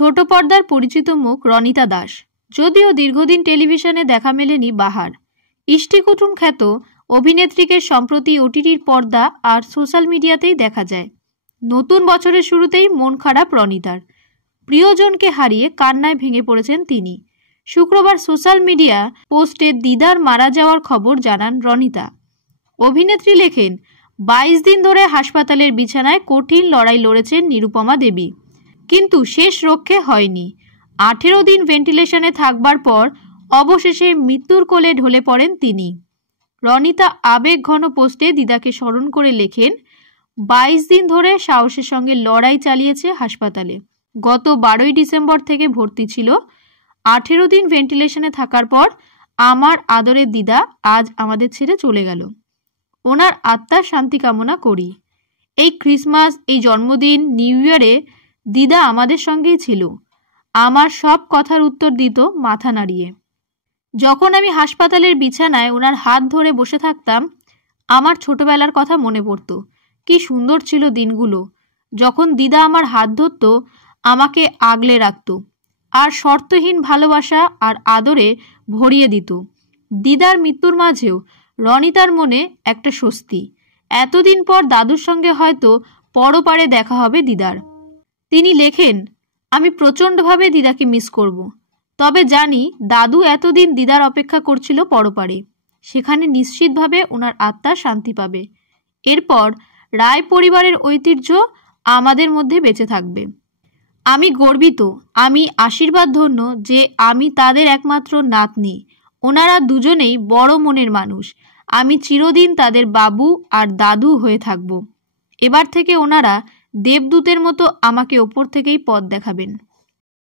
ছোট পর্দার পরিচিত মুখ রনিতা দাস, যদিও দীর্ঘদিন টেলিভিশনে দেখা মেলেনি বাহার। ইষ্টি কুটুম খ্যাত অভিনেত্রীকে সম্প্রতি ওটিটির পর্দা আর সোশ্যাল মিডিয়াতেই দেখা যায়। নতুন বছরের শুরুতেই মন খারাপ রনিতার। প্রিয়জনকে হারিয়ে কান্নায় ভেঙে পড়েছেন তিনি। শুক্রবার সোশ্যাল মিডিয়া পোস্টে দিদার মারা যাওয়ার খবর জানান রনিতা। অভিনেত্রী লেখেন, 22 দিন ধরে হাসপাতালের বিছানায় কঠিন লড়াই লড়েছেন নিরুপমা দেবী, কিন্তু শেষ রক্ষে হয়নি। 18 দিন ভেন্টিলেশনে থাকবার পর অবশেষে মৃত্যুর কোলে ঢলে পড়েন তিনি। রনিতা আবেগ ঘন পোস্টে দিদাকে স্মরণ করে লেখেন, 22 দিন ধরে সাহসের সঙ্গে লড়াই চালিয়েছে হাসপাতালে। গত 12ই ডিসেম্বর থেকে ভর্তি ছিল। 18 দিন ভেন্টিলেশনে থাকার পর আমার আদরের দিদা আজ আমাদের ছেড়ে চলে গেল। ওনার আত্মার শান্তি কামনা করি। এই ক্রিসমাস, এই জন্মদিন, নিউ ইয়ারে দিদা আমাদের সঙ্গেই ছিল। আমার সব কথার উত্তর দিত মাথা নাড়িয়ে। যখন আমি হাসপাতালের বিছানায় ওনার হাত ধরে বসে থাকতাম, আমার ছোটবেলার কথা মনে পড়তো। কি সুন্দর ছিল দিনগুলো, যখন দিদা আমার হাত ধরত, আমাকে আগলে রাখত আর শর্তহীন ভালোবাসা আর আদরে ভরিয়ে দিত। দিদার মৃত্যুর মাঝেও রনিতার মনে একটা স্বস্তি। এতদিন পর দাদুর সঙ্গে হয়তো পরপারে দেখা হবে দিদার। তিনি লেখেন, আমি প্রচণ্ডভাবে দিদাকে মিস করব। তবে জানি দাদু এতদিন দিদার অপেক্ষা করছিল পরপারে। সেখানে নিশ্চিতভাবে ওনার আত্মা শান্তি পাবে। এরপর রায় পরিবারের ঐতিহ্য আমাদের মধ্যে বেঁচে থাকবে। আমি গর্বিত, আমি আশীর্বাদ ধন্য যে আমি তাদের একমাত্র নাতনি। ওনারা দুজনেই বড় মনের মানুষ। আমি চিরদিন তাদের বাবু আর দাদু হয়ে থাকব। এবার থেকে ওনারা দেবদূতের মতো আমাকে ওপর থেকেই পথ দেখাবেন।